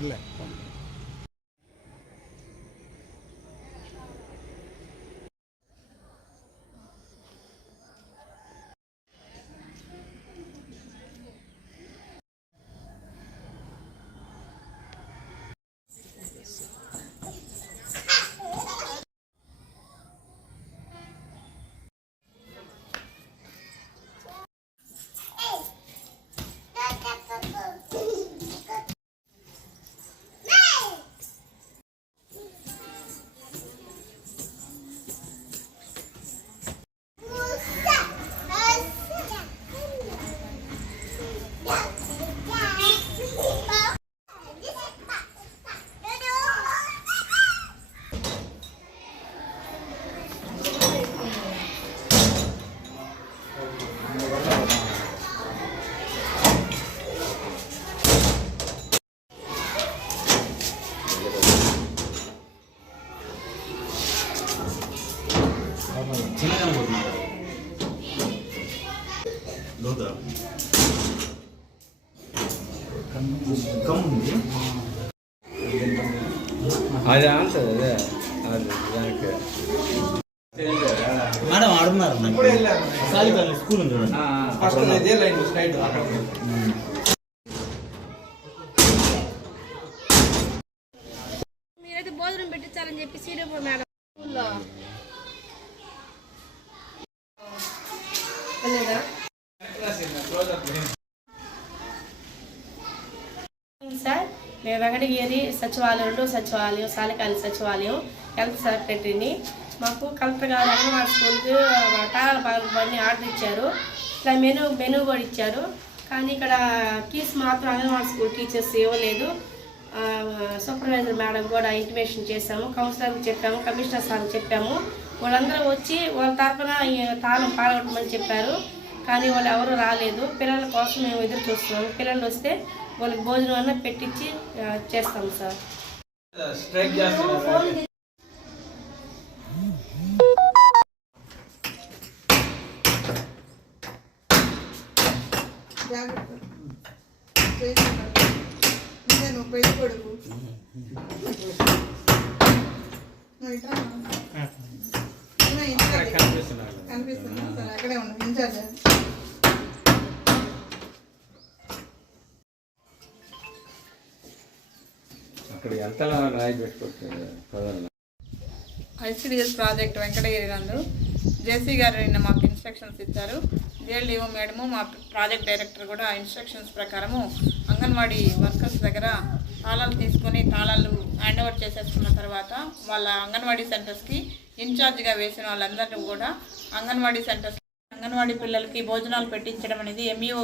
సర్లే. అదే అంటది అదే అది దానికి మేడం ఆడున్నారు స్కూల్ ఉంది మీరైతే భోజనం పెట్టించాలని చెప్పి సీరియల్ మేడం స్కూల్లో సార్ మేము వెంకటగిరి సచివాలయం 2 సచివాలయం సాలకాలి సచివాలయం హెల్త్ సెక్రటరీని. మాకు కలెక్టర్ గారు అంగన్వాడీ స్కూల్కి బండి ఆర్డర్ ఇచ్చారు. ఇట్లా మెనూ కూడా ఇచ్చారు. కానీ ఇక్కడ కీస్ మాత్రం అంగన్వాడీ స్కూల్ టీచర్స్ ఇవ్వలేదు. సూపర్వైజర్ మేడం కూడా ఇంటిమేషన్ చేశాము, కౌన్సిలర్కి చెప్పాము, కమిషనర్ సార్కి చెప్పాము. వాళ్ళందరూ వచ్చి వాళ్ళ తరఫున తాళం పాడగొట్టమని చెప్పారు. కానీ వాళ్ళు ఎవరు రాలేదు. పిల్లల కోసం మేము ఎదురు చూస్తున్నాము. పిల్లలు వస్తే వాళ్ళకి భోజనం అన్న పెట్టించి చేస్తాము సార్. కనిపిస్తున్నా సార్, అక్కడే ఉన్నాం ఇన్ఛార్జ్. అక్కడ ఎంత రాయి పెట్టుకోవచ్చు. ఐసిడిఎస్ ప్రాజెక్ట్ వెంకటగిరి నందు జేసీ గారు నిన్న మాకు ఇన్స్ట్రక్షన్స్ ఇచ్చారు. జేఎల్డీఓ మేడము మా ప్రాజెక్ట్ డైరెక్టర్ కూడా ఇన్స్ట్రక్షన్స్ ప్రకారము అంగన్వాడీ వర్కర్స్ దగ్గర తాళాలు తీసుకొని తాళాలు హ్యాండ్ ఓవర్ చేసేసుకున్న తర్వాత వాళ్ళ అంగన్వాడీ సెంటర్స్కి ఇన్ఛార్జ్గా వేసిన వాళ్ళందరినీ కూడా అంగన్వాడీ సెంటర్స్ అంగన్వాడీ పిల్లలకి భోజనాలు పెట్టించడం అనేది ఎంఈఓ